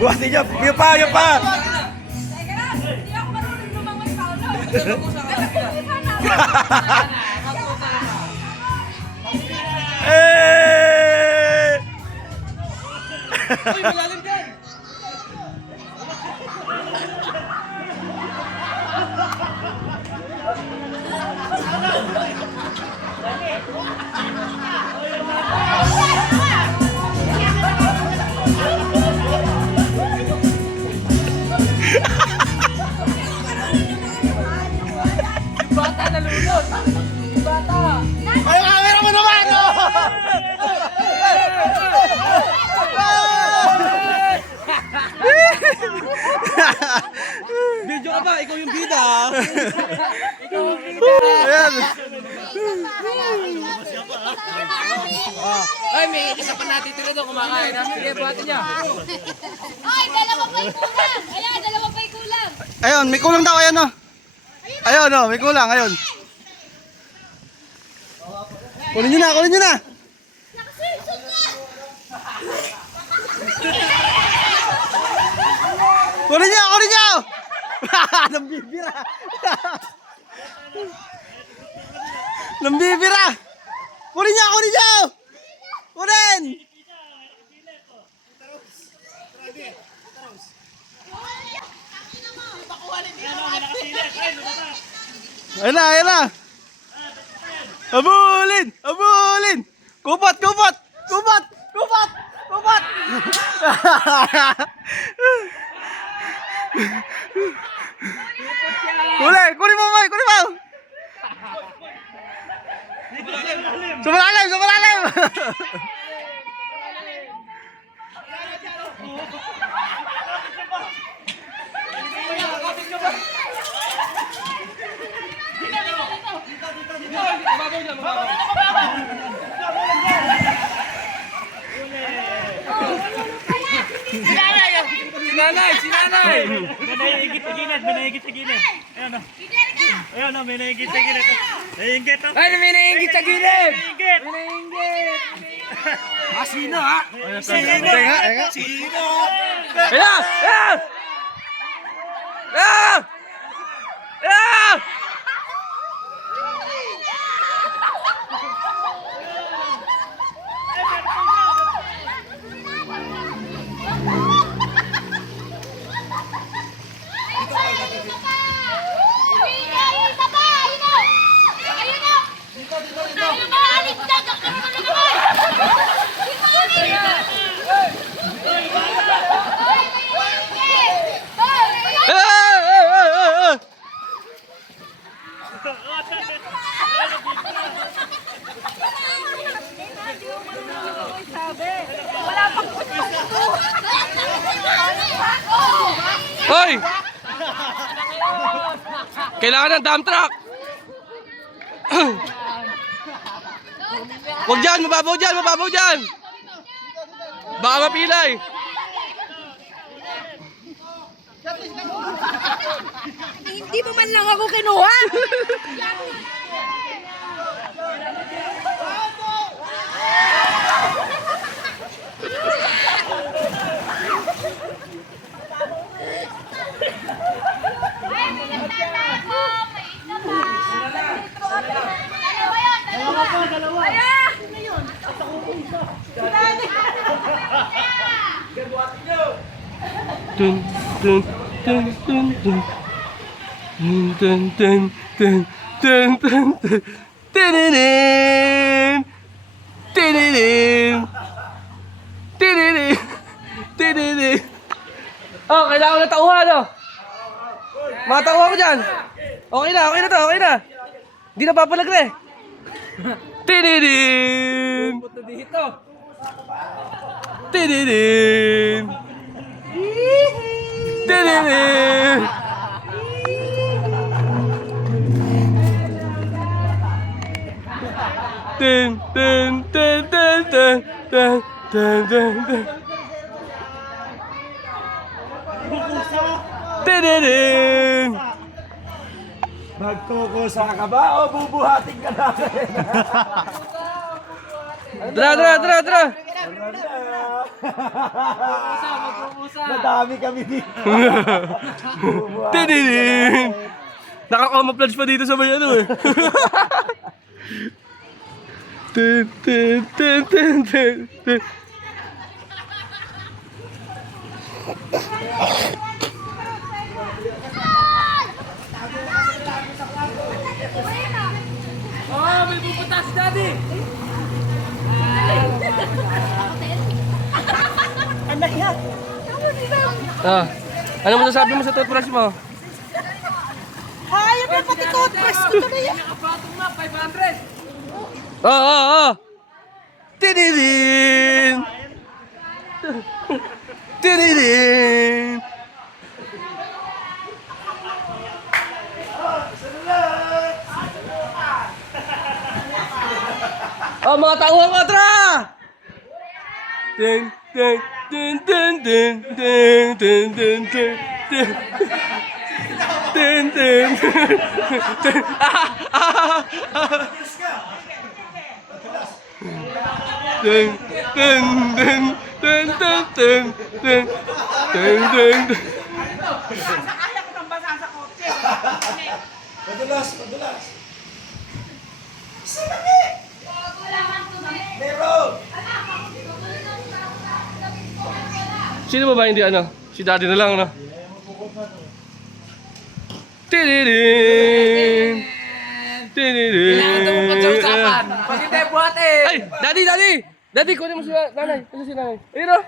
Buhatin niyo, yun pa, yun pa. Hindi ako marunong lumangoy, Paolo. Eh! Uy, malalim dyan! Yung bata nalunod! Yung bata! Ay, camera mo naman! Oh! Video ka ba? Ikaw yung bida! Ikaw yung bida! Ayan. Ay, may isa pa natin tira doon kumakain. Sige, buhatin niya. Ay, dalawa pa yung kulang. Ayan, dalawa pa yung kulang. Ayun, may kulang daw, ayun, oh. Ayun, oh, may kulang, ayun. Kunin nyo na, kunin nyo na. Nakasilsot na. Kunin nyo, kunin nyo. Nambibira. Nambibira. Kunin nyo, kunin nyo. Kunin. Ayun na, ayun na. Abulin, abulin. Kupat, kupat, kupat, kupat, kupat. Kunin mo, May, kunin mo. Sumalalim, sumalalim. Sinanay! Sinanay! May naiingit sa gilid, may naiingit sa gilid. Ayan o. Ayan o, may naiingit sa gilid. Naiingit o. Ay, may naingit sa gilid! Naiingit! May naingit! Ah, sino ha? Sino? Sino? Ayan! Ayan! Ayan! Ayan! Hoy! Kailangan ng dump truck! Huwag dyan! Mababaw dyan! Mababaw dyan! Baka mapilay! Hindi mo man lang ako kinuha. Dun, dun, dun, dun, dun. Dun, dun, dun, dun, dun, dun. Tininin! Tininin! Tininin! Tininin! Oh, kailangan na tauhan, oh! Mga tauhan ko dyan! Okay na to, okay na! Hindi na papalagre! Tininin! Punta dito! Tininin! Tininin! Tin, tin, tin, tin, tin, tin, tin, tin, tin. Tinirin! Magkukusa ka ba o bubuhatin ka namin? Tara! Madami kami dito. Tinirin! Naka-camouflage pa dito sa may ano eh. Tin. Oh, may pupunta si Daddy! Ah, ano masasabi mo sa toothbrush mo? Hayop na pati toothbrush ko na yan! Oo. Tinirin! Tinirin! Oh, mga tauhan ko, tara! Ding. Madulas. Sino ba hindi ano? Si Daddy na lang, no? Tinirin! Pag hindi, buhatin! Ay! Daddy! Daddy, kunin mo si nanay. Kunin si nanay. Ayun, no?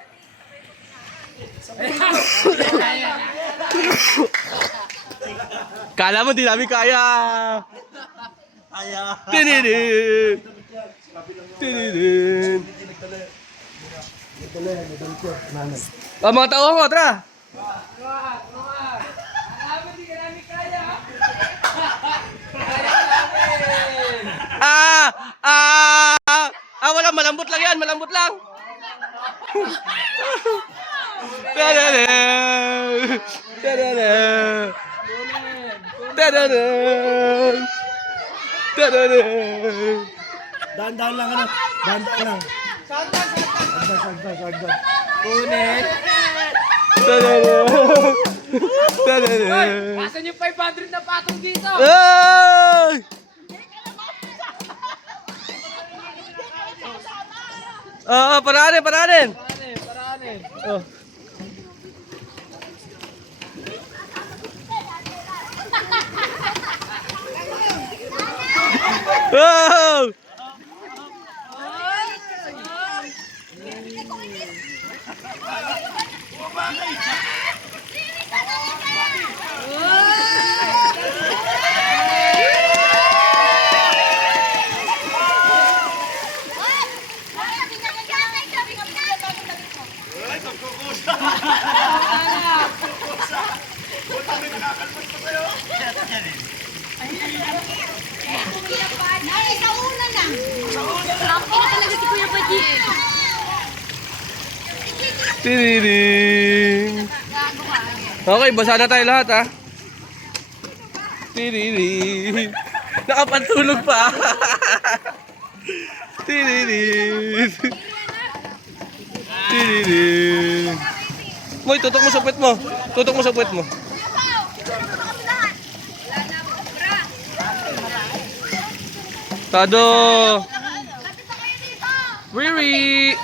Kala mo di namin kaya. Tinirin! Mga tao ko, tara! Wala, malambot lang yan, malambot lang. Dahan-dahan lang ano. Dahan-dahan lang. Sagdan. Kunin. Asan yung 500 na patong dito? Ay! Paranin. Oh. Oh! Ay, sa una lang! Ako talaga si Kuya Paji eh! Tiriring. Okay, basa na tayo lahat, ha? Tiriring. Nakapantulog pa. Tiriring. Moy, tutok mo sa puwet mo. Tado. Riri. Oh,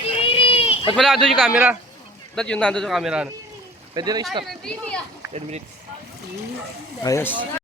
si Riri! At pala doon yung camera. Dad, yun nandun yung camera. Pwede na i-stop. Baby ah! 10 minutes. Ayos.